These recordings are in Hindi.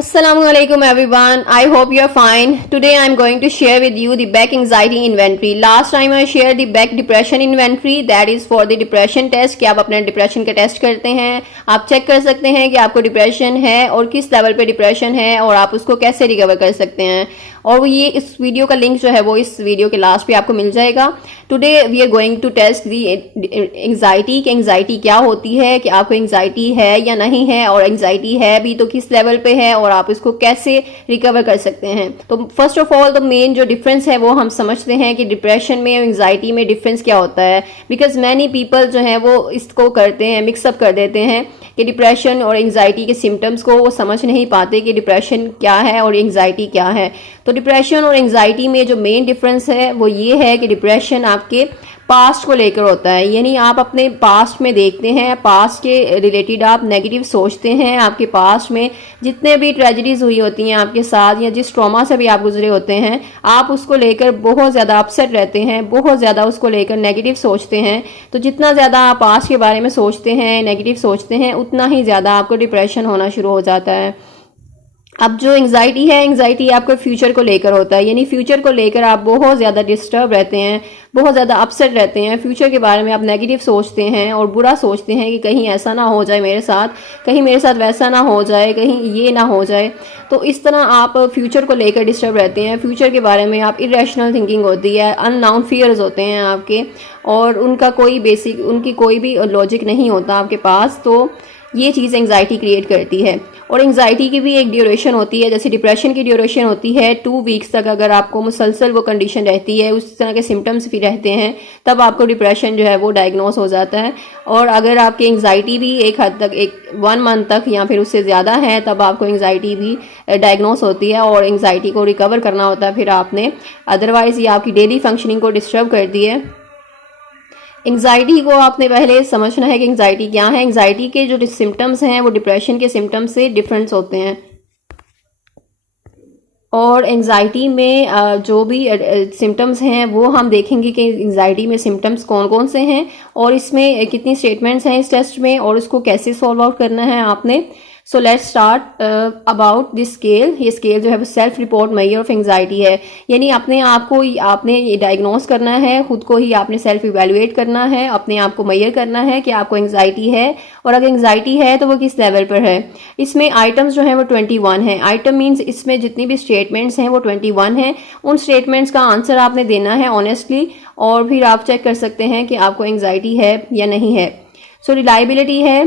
Assalamualaikum everyone. I hope you are fine. Today I am going to share with you the back anxiety inventory. Last time I shared the back depression inventory, that is for the depression test कि आप अपना डिप्रेशन का टेस्ट करते हैं, आप चेक कर सकते हैं कि आपको डिप्रेशन है और किस लेवल पे डिप्रेशन है और आप उसको कैसे रिकवर कर सकते हैं। और ये इस वीडियो का लिंक जो है वो इस वीडियो के लास्ट पे आपको मिल जाएगा। Today we are going to test the anxiety कि एंग्जाइटी क्या होती है, कि आपको एंग्जाइटी है या नहीं है, और एंग्जाइटी है भी तो किस लेवल पे है और आप इसको कैसे रिकवर कर सकते हैं। तो first of all the main जो डिफरेंस है वो हम समझते हैं कि डिप्रेशन में और एंग्जाइटी में डिफरेंस क्या होता है। बिकॉज मैनी पीपल जो है वो इसको करते हैं, मिक्सअप कर देते हैं कि डिप्रेशन और एंग्जाइटी के सिम्टम्स को वो समझ नहीं पाते कि डिप्रेशन क्या है और एंग्जाइटी क्या है। तो डिप्रेशन और एंग्जाइटी में जो मेन डिफरेंस है वो ये है कि डिप्रेशन आपके पास्ट को लेकर होता है, यानी आप अपने पास्ट में देखते हैं, पास्ट के रिलेटेड आप नेगेटिव सोचते हैं। आपके पास्ट में जितने भी ट्रेजेडीज हुई होती हैं आपके साथ या जिस ट्रॉमा से भी आप गुजरे होते हैं, आप उसको लेकर बहुत ज़्यादा अपसेट रहते हैं, बहुत ज़्यादा उसको लेकर नेगेटिव सोचते हैं। तो जितना ज़्यादा आप पास्ट के बारे में सोचते हैं, नेगेटिव सोचते हैं, उतना ही ज़्यादा आपको डिप्रेशन होना शुरू हो जाता है। अब जो एंग्जाइटी है, एंग्जाइटी आपको फ्यूचर को लेकर होता है, यानी फ्यूचर को लेकर आप बहुत ज़्यादा डिस्टर्ब रहते हैं, बहुत ज़्यादा अपसेट रहते हैं। फ्यूचर के बारे में आप नेगेटिव सोचते हैं और बुरा सोचते हैं कि कहीं ऐसा ना हो जाए मेरे साथ, कहीं मेरे साथ वैसा ना हो जाए, कहीं ये ना हो जाए। तो इस तरह आप फ्यूचर को लेकर डिस्टर्ब रहते हैं। फ्यूचर के बारे में आप इरेशनल थिंकिंग होती है, अननाउन फियर्स होते हैं आपके, और उनका कोई बेसिक, उनकी कोई भी लॉजिक नहीं होता आपके पास। तो ये चीज़ एंग्जाइटी क्रिएट करती है। और एंग्जाइटी की भी एक ड्यूरेशन होती है, जैसे डिप्रेशन की ड्यूरेशन होती है 2 वीक्स तक। अगर आपको मुसलसल वो कंडीशन रहती है, उस तरह के सिम्टम्स भी रहते हैं, तब आपको डिप्रेशन जो है वो डायग्नोस हो जाता है। और अगर आपकी एंग्जाइटी भी एक हद तक, एक 1 मंथ तक या फिर उससे ज़्यादा है, तब आपको एंग्जाइटी भी डायग्नोस होती है और एंग्जाइटी को रिकवर करना होता है फिर आपने। अदरवाइज़ ये आपकी डेली फंक्शनिंग को डिस्टर्ब करती है। एंग्जाइटी को आपने पहले समझना है कि एंग्जाइटी क्या है। एंग्जाइटी के जो सिम्टम्स हैं वो डिप्रेशन के सिम्टम्स से डिफरेंस होते हैं। और एंग्जाइटी में जो भी सिम्टम्स हैं वो हम देखेंगे कि एंग्जाइटी में सिम्टम्स कौन कौन से हैं और इसमें कितनी स्टेटमेंट्स हैं इस टेस्ट में और उसको कैसे सॉल्व आउट करना है आपने। So let's start about this scale. ये स्केल जो है वो self report measure of anxiety है, यानी अपने आप को आपने ये डायग्नोस करना है, खुद को ही आपने सेल्फ इवेल्युएट करना है, अपने आप को मेजर करना है कि आपको एंग्जाइटी है, और अगर एंग्जाइटी है तो वो किस लेवल पर है। इसमें आइटम्स जो है वो 21 है। आइटम मीन्स इसमें जितनी भी स्टेटमेंट्स हैं वो 21 हैं। उन स्टेटमेंट्स का आंसर आपने देना है ऑनेस्टली, और फिर आप चेक कर सकते हैं कि आपको एंग्जाइटी है या नहीं है। सो रिलायबिलिटी है,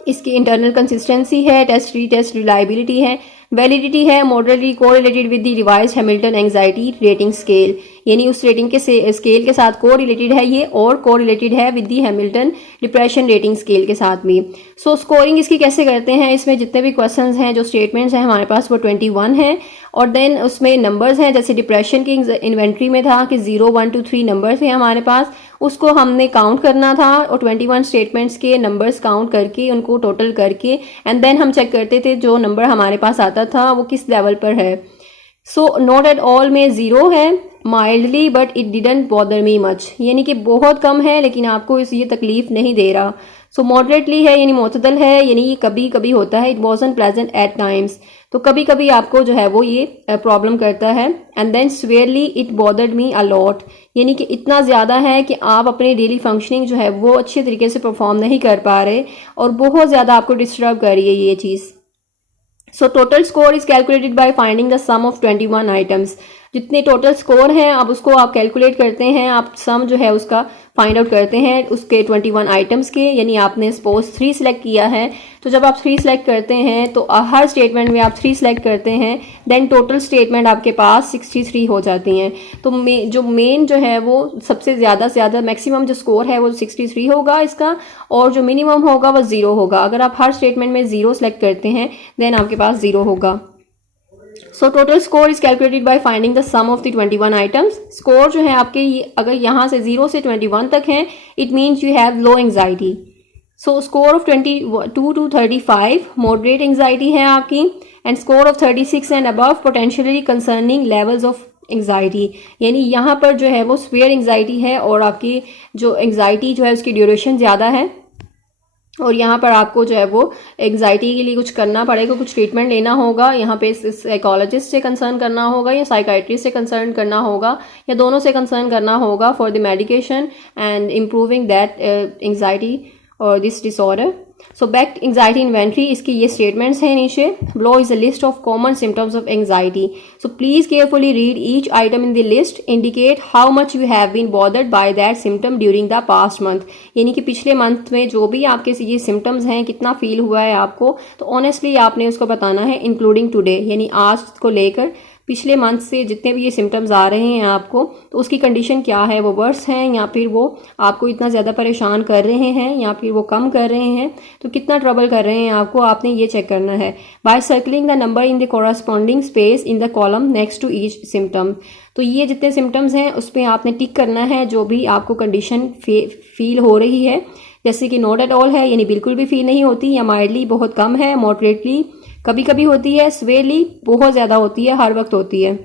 इसकी इंटरनल कंसिस्टेंसी है, टेस्ट रीटेस्ट रिलायबिलिटी है, वैलिडिटी है, moderately correlated with the revised Hamilton anxiety rating scale, यानी उस रेटिंग के स्केल के साथ कोरिलेटेड है ये, और कोरिलेटेड है with the Hamilton depression rating scale के साथ भी। सो स्कोरिंग इसकी कैसे करते हैं, इसमें जितने भी क्वेश्चंस हैं, जो स्टेटमेंट्स हैं हमारे पास वो 21 हैं, और देन उसमें नंबर्स हैं। जैसे डिप्रेशन की इन्वेंट्री में था कि 0, 1, 2, 3 नंबर थे हमारे पास, उसको हमने काउंट करना था और 21 स्टेटमेंट्स के नंबर्स काउंट करके उनको टोटल करके एंड देन हम चेक करते थे जो नंबर हमारे पास आता था वो किस लेवल पर है। सो नॉट एट ऑल में 0 है, mildly but it didn't bother me much, यानी कि बहुत कम है लेकिन आपको ये तकलीफ नहीं दे रहा। सो मॉडरेटली है, यानी मुतदल है, यानी ये कभी कभी होता है। It wasn't pleasant at times, तो कभी कभी आपको जो है वो ये प्रॉब्लम करता है। And then severely it bothered me a lot, यानी कि इतना ज़्यादा है कि आप अपनी डेली फंक्शनिंग जो है वो अच्छे तरीके से परफॉर्म नहीं कर पा रहे और बहुत ज़्यादा आपको डिस्टर्ब कर रही है ये चीज़। So total score is calculated by finding the sum of 21 items. जितने टोटल स्कोर हैं अब उसको आप कैलकुलेट करते हैं, आप सम जो है उसका फाइंड आउट करते हैं उसके 21 आइटम्स के, यानी आपने सपोज 3 सेलेक्ट किया है, तो जब आप 3 सेलेक्ट करते हैं तो हर स्टेटमेंट में आप 3 सेलेक्ट करते हैं, देन टोटल स्टेटमेंट आपके पास 63 हो जाती हैं। तो जो मेन जो है वो सबसे ज़्यादा से ज़्यादा मैक्सिमम जो स्कोर है वो 63 होगा इसका, और जो मिनिमम होगा वो 0 होगा। अगर आप हर स्टेटमेंट में 0 सेलेक्ट करते हैं देन आपके पास 0 होगा। So total score is calculated by finding the sum of the 21 items. Score जो है आपके अगर यहाँ से 0 से 21 तक हैं, it means you have low anxiety. So score of 22 to 35 moderate anxiety है आपकी, and score of 36 and above potentially concerning levels of anxiety, यानी यहाँ पर जो है वो स्वेयर एंग्जाइटी है और आपकी जो एंग्जाइटी जो है उसकी ड्यूरेशन ज़्यादा है। और यहाँ पर आपको जो है वो एग्जाइटी के लिए कुछ करना पड़ेगा, कुछ ट्रीटमेंट लेना होगा। यहाँ पे साइकोलॉजिस्ट से कंसर्न करना होगा या साइकाइट्रिस्ट से कंसर्न करना होगा या दोनों से कंसर्न करना होगा for the medication and improving that anxiety or this disorder. So Beck anxiety inventory, इसकी ये स्टेटमेंट्स हैं नीचे। Below is a list of common symptoms of anxiety, so please carefully read each item in the list, indicate how much you have been bothered by that symptom during the past month. यानी कि पिछले मंथ में जो भी आपके ये सिम्टम्स हैं, कितना फील हुआ है आपको, तो ऑनेस्टली आपने उसको बताना है, इंक्लूडिंग टुडे, यानी आज को लेकर पिछले मंथ से जितने भी ये सिम्टम्स आ रहे हैं आपको, तो उसकी कंडीशन क्या है, वो वर्स हैं या फिर वो आपको इतना ज़्यादा परेशान कर रहे हैं या फिर वो कम कर रहे हैं, तो कितना ट्रबल कर रहे हैं आपको, आपने ये चेक करना है by circling the number in the corresponding space in the column next to each symptom. तो ये जितने सिम्टम्स हैं उस पर आपने टिक करना है जो भी आपको कंडीशन फील हो रही है, जैसे कि नॉट एट ऑल है यानी बिल्कुल भी फील नहीं होती, या माइल्डली बहुत कम है, मॉडरेटली कभी कभी होती है, स्वेरली बहुत ज़्यादा होती है, हर वक्त होती है।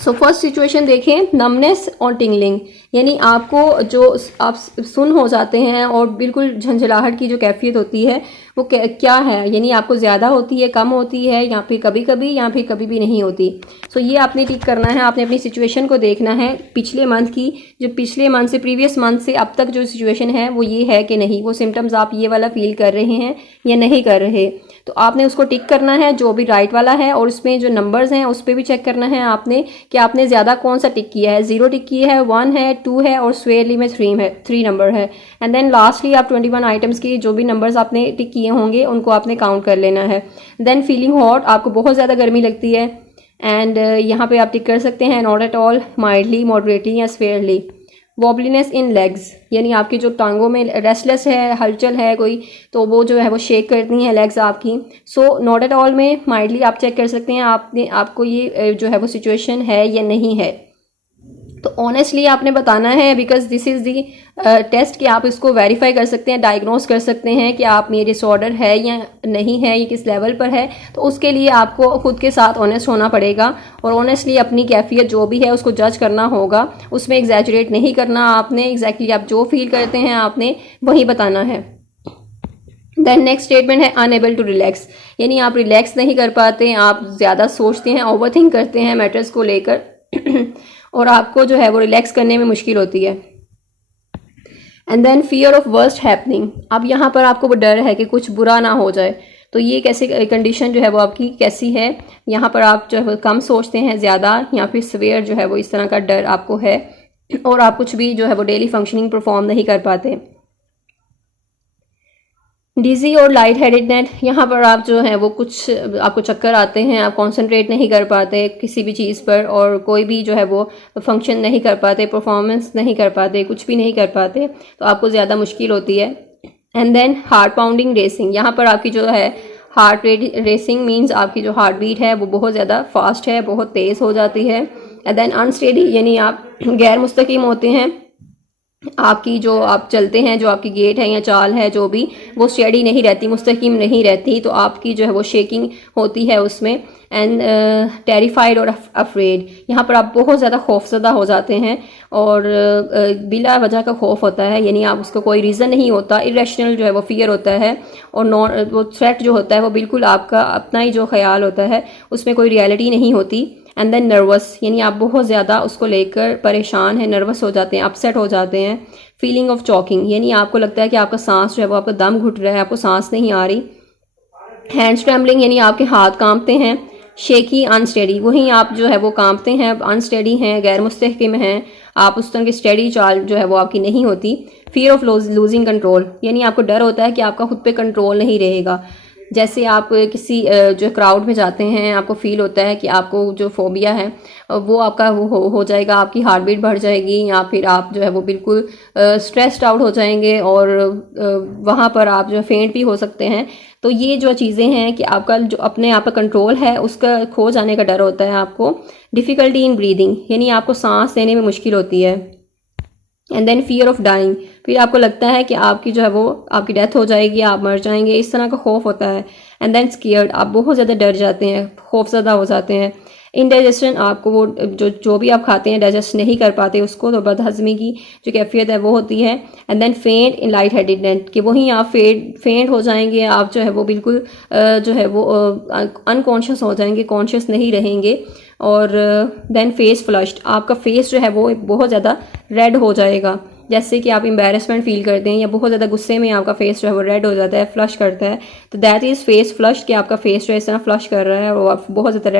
सो फर्स्ट सिचुएशन देखें, नमनेस और टिंगलिंग, यानी आपको जो आप सुन हो जाते हैं और बिल्कुल झंझलाहट की जो कैफियत होती है वो क्या है, यानी आपको ज़्यादा होती है, कम होती है, या फिर कभी कभी या फिर कभी भी नहीं होती। सो ये आपने टिक करना है, आपने अपनी सिचुएशन को देखना है पिछले मंथ की, जो पिछले मंथ से प्रीवियस मंथ से अब तक जो सिचुएशन है वो ये है कि नहीं, वो सिम्टम्स आप ये वाला फील कर रहे हैं या नहीं कर रहे, तो आपने उसको टिक करना है जो भी राइट वाला है, और उसमें जो नंबर्स हैं उस पर भी चेक करना है आपने कि आपने ज़्यादा कौन सा टिक किया है, 0 टिक किया है, 1 है, 2 है और स्वेयरली में 3 है, 3 नंबर है। एंड देन लास्टली आप 21 आइटम्स की जो भी नंबर्स आपने टिक किए होंगे उनको आपने काउंट कर लेना है। देन फीलिंग हॉट, आपको बहुत ज़्यादा गर्मी लगती है, एंड यहाँ पे आप टिक कर सकते हैं not at all, mildly, moderately या स्वेयरली। वॉबलीनेस इन लेग्स, यानी आपकी जो टांगों में रेस्टलेस है, हलचल है कोई, तो वो जो है वो शेक करती हैं लेग्स आपकी। सो नॉट एट ऑल में माइल्डली आप चेक कर सकते हैं आपको ये जो है वो सिचुएशन है या नहीं है। तो ऑनेस्टली आपने बताना है, because this is the test कि आप इसको वेरीफाई कर सकते हैं, डायग्नोस कर सकते हैं कि आप में डिसऑर्डर है या नहीं है, ये किस लेवल पर है। तो उसके लिए आपको खुद के साथ ऑनेस्ट होना पड़ेगा और ऑनेस्टली अपनी कैफियत जो भी है उसको जज करना होगा, उसमें एग्जैजरेट नहीं करना आपने, एग्जैक्टली आप जो फील करते हैं आपने वही बताना है। देन नेक्स्ट स्टेटमेंट है अनएबल टू रिलैक्स, यानी आप रिलैक्स नहीं कर पाते, आप ज़्यादा सोचते हैं, ओवरथिंक करते हैं मैटर्स को लेकर और आपको जो है वो रिलैक्स करने में मुश्किल होती है। And then fear of worst happening, अब यहाँ पर आपको वो डर है कि कुछ बुरा ना हो जाए, तो ये कैसे कंडीशन जो है वो आपकी कैसी है, यहाँ पर आप जो है कम सोचते हैं ज़्यादा, या फिर सवेयर जो है वो इस तरह का डर आपको है और आप कुछ भी जो है वो डेली फंक्शनिंग परफॉर्म नहीं कर पाते। डिजी और लाइट हेडेडनेस, यहाँ पर आप जो है वो कुछ आपको चक्कर आते हैं, आप कंसंट्रेट नहीं कर पाते किसी भी चीज़ पर और कोई भी जो है वो फंक्शन नहीं कर पाते, परफॉर्मेंस नहीं कर पाते, कुछ भी नहीं कर पाते, तो आपको ज़्यादा मुश्किल होती है। And then heart pounding racing, यहाँ पर आपकी जो है हार्ट रेसिंग मीन्स आपकी जो हार्ट बीट है वो बहुत ज़्यादा फास्ट है, बहुत तेज़ हो जाती है। एंड देन अनस्टेडी, यानी आप गैर मुस्तकीम होते हैं, आपकी जो आप चलते हैं, जो आपकी गेट है या चाल है जो भी, वो स्टेडी नहीं रहती, मुस्तकीम नहीं रहती, तो आपकी जो है वो शेकिंग होती है उसमें। एंड टेरिफाइड और अफ्रेड, यहाँ पर आप बहुत ज़्यादा खौफज़दा हो जाते हैं और बिला वजह का खौफ होता है, यानी आप उसका कोई रीज़न नहीं होता, इरेशनल जो है वो फियर होता है, और नॉन वो थ्रेट जो होता है वो बिल्कुल आपका अपना ही जो ख्याल होता है उसमें कोई रियलिटी नहीं होती। एंड देन नर्वस, यानी आप बहुत ज़्यादा उसको लेकर परेशान हैं, नर्वस हो जाते हैं, अपसेट हो जाते हैं। फीलिंग ऑफ चॉकिंग, यानी आपको लगता है कि आपका सांस जो है वो आपका दम घुट रहा है, आपको सांस नहीं आ रही। हैंड्स ट्रेम्बलिंग, यानी आपके हाथ कांपते हैं। शेकी अनस्टेडी, वहीं आप जो है वो कांपते हैं, अनस्टेडी हैं, गैर मुस्तहकिम हैं, आप उस तरह की स्टेडी चाल जो है वो आपकी नहीं होती। फियर ऑफ लूजिंग कंट्रोल, यानी आपको डर होता है कि आपका खुद पे कंट्रोल नहीं रहेगा, जैसे आप किसी जो क्राउड में जाते हैं, आपको फील होता है कि आपको जो फोबिया है वो आपका वो हो जाएगा, आपकी हार्ट बीट बढ़ जाएगी, या फिर आप जो है वो बिल्कुल स्ट्रेस्ड आउट हो जाएंगे और वहाँ पर आप जो फेंट भी हो सकते हैं। तो ये जो चीज़ें हैं कि आपका जो अपने आप का कंट्रोल है उसका खो जाने का डर होता है आपको। डिफ़िकल्टी इन ब्रीदिंग, यानी आपको सांस लेने में मुश्किल होती है। And then fear of dying, फिर आपको लगता है कि आपकी जो है वो आपकी डेथ हो जाएगी, आप मर जाएंगे, इस तरह का खौफ होता है। एंड देन स्केयर्ड, आप बहुत ज़्यादा डर जाते हैं, खौफज़दा हो जाते हैं। इंडाइजेशन, आपको वो जो भी आप खाते हैं डाइजेस्ट नहीं कर पाते उसको, तो बदहजमी की जो कैफियत है वो होती है। एंड देन फेंट इन लाइट हेडेडनेस, कि वहीं आप फेंट हो जाएंगे, आप जो है वो बिल्कुल जो है वो अनकॉन्शियस हो जाएंगे, कॉन्शियस नहीं रहेंगे। और देन फेस फ्लश्ड, आपका फेस जो है वो बहुत ज़्यादा रेड हो जाएगा, जैसे कि आप एम्बेरसमेंट फील करते हैं या बहुत ज़्यादा गुस्से में आपका फेस जो है वो रेड हो जाता है, फ्लश करता है, तो दैट इज़ फेस फ्लश, कि आपका फेस जो है इस तरह फ्लश कर रहा है और बहुत ज़्यादा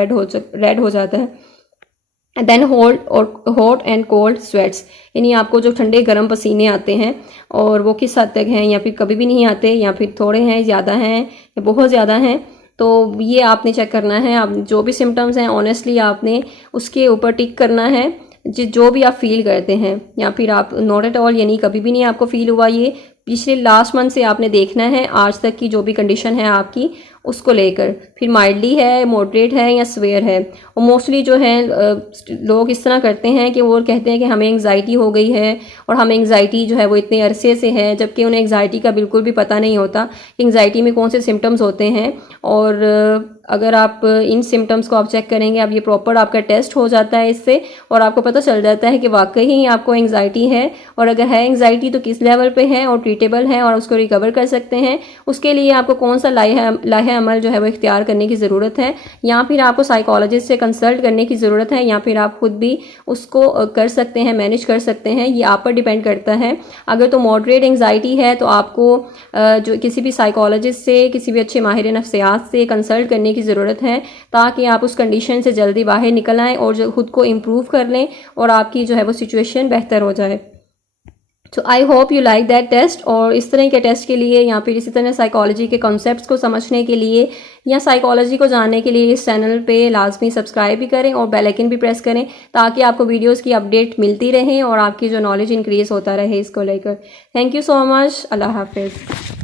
रेड हो जाता है। Then hot and cold sweats, यानी आपको जो ठंडे गर्म पसीने आते हैं और वो किस हद तक हैं, या फिर कभी भी नहीं आते, या फिर थोड़े हैं, ज़्यादा हैं या बहुत ज़्यादा हैं, तो ये आपने चेक करना है। आप जो भी सिम्टम्स हैं ऑनेस्टली आपने उसके ऊपर टिक करना है, जो भी आप फील करते हैं, या फिर आप नॉट एट ऑल यानी कभी भी नहीं आपको फील हुआ, ये पिछले लास्ट मंथ से आपने देखना है आज तक की जो भी कंडीशन है आपकी उसको लेकर, फिर माइल्डली है, मॉडरेट है या स्वेयर है। और मोस्टली जो है लोग इस तरह करते हैं कि वो कहते हैं कि हमें एंग्जाइटी हो गई है और हमें एंग्जाइटी जो है वो इतने अरसे से है, जबकि उन्हें एंग्जाइटी का बिल्कुल भी पता नहीं होता कि एंग्जाइटी में कौन से सिम्टम्स होते हैं। और अगर आप इन सिम्टम्स को आप चेक करेंगे, अब ये प्रॉपर आपका टेस्ट हो जाता है इससे, और आपको पता चल जाता है कि वाकई ही आपको एंग्जाइटी है, और अगर है एंग्जाइटी तो किस लेवल पे है और ट्रीटेबल है और उसको रिकवर कर सकते हैं। उसके लिए आपको कौन सा लाहे अमल जो है वो इख्तियार करने की ज़रूरत है, या फिर आपको साइकोलॉजिस्ट से कंसल्ट करने की ज़रूरत है, या फिर आप खुद भी उसको कर सकते हैं, मैनेज कर सकते हैं, ये आप पर डिपेंड करता है। अगर तो मॉडरेट एंग्जाइटी है तो आपको जो किसी भी साइकोलॉजिस्ट से, किसी भी अच्छे माहिर नफ्सियात से कंसल्ट करने की ज़रूरत है, ताकि आप उस कंडीशन से जल्दी बाहर निकल आएँ और जो खुद को इम्प्रूव कर लें और आपकी जो है वो सिचुएशन बेहतर हो जाए। तो I hope you like that test. और इस तरह के टेस्ट के लिए या फिर इसी तरह साइकोलॉजी के कॉन्सेप्ट्स को समझने के लिए या साइकोलॉजी को जानने के लिए इस चैनल पे लाजमी सब्सक्राइब भी करें और बेल आइकन भी प्रेस करें, ताकि आपको वीडियोस की अपडेट मिलती रहे और आपकी जो नॉलेज इंक्रीज होता रहे इसको लेकर। Thank you so much. अल्लाह हाफिज़।